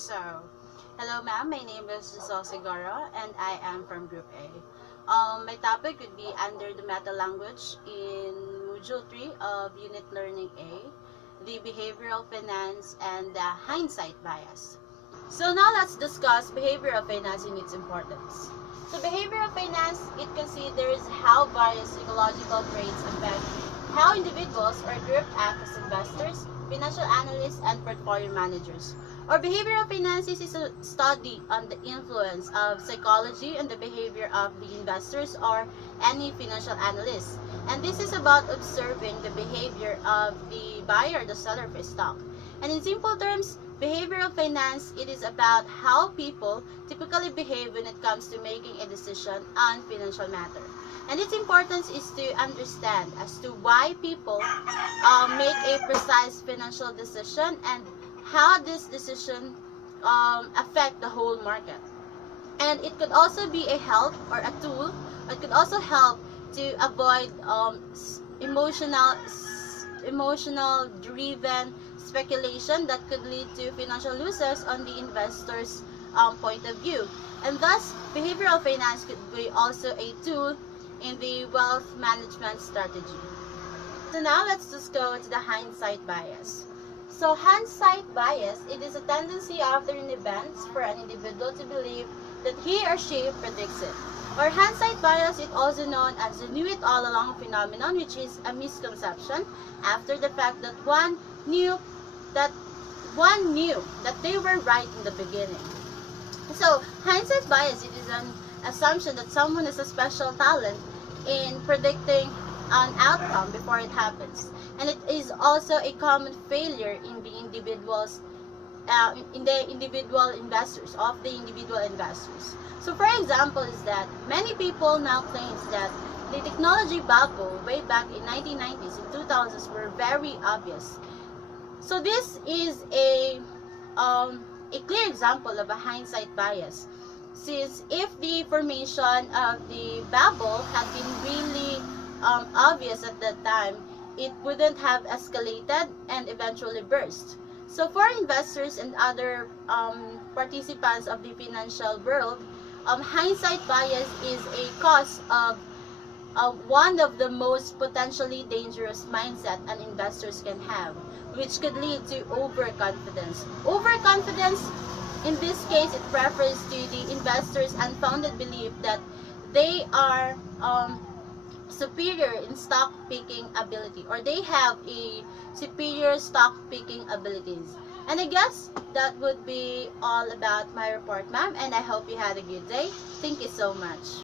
So, hello ma'am, my name is Giselle Segura and I am from Group A. My topic would be under the meta language in Module 3 of Unit Learning A, the behavioral finance and the hindsight bias. So now let's discuss behavioral finance and its importance. So behavioral finance, it considers how various psychological traits affect how individuals or groups act as investors, financial analysts, and portfolio managers. Or behavioral finance is a study on the influence of psychology and the behavior of the investors or any financial analysts. And this is about observing the behavior of the buyer, the seller of a stock. And in simple terms, behavioral finance, it is about how people typically behave when it comes to making a decision on financial matter. And its importance is to understand as to why people make a precise financial decision and how this decision affect the whole market. And it could also be a help or a tool. It could also help to avoid emotional driven speculation that could lead to financial losses on the investor's point of view. And thus, behavioral finance could be also a tool in the wealth management strategy. So now let's just go to the hindsight bias. So hindsight bias, it is a tendency after an event for an individual to believe that he or she predicts it. Or hindsight bias is also known as the knew it all along phenomenon, which is a misconception after the fact that one knew that they were right in the beginning. So hindsight bias, it is an assumption that someone has a special talent in predicting an outcome before it happens, and it is also a common failure in the individuals in the individual investors. So for example is that many people now claims that the technology bubble way back in 1990s and 2000s were very obvious. So this is a clear example of a hindsight bias, since if the formation of the bubble had been really obvious at that time, it wouldn't have escalated and eventually burst. So for investors and other participants of the financial world, hindsight bias is a cause of one of the most potentially dangerous mindset an investors can have, which could lead to overconfidence. Overconfidence, in this case, it refers to the investors' unfounded belief that they are superior in stock picking ability, or they have a superior stock picking abilities. And I guess that would be all about my report, ma'am, and I hope you had a good day. Thank you so much.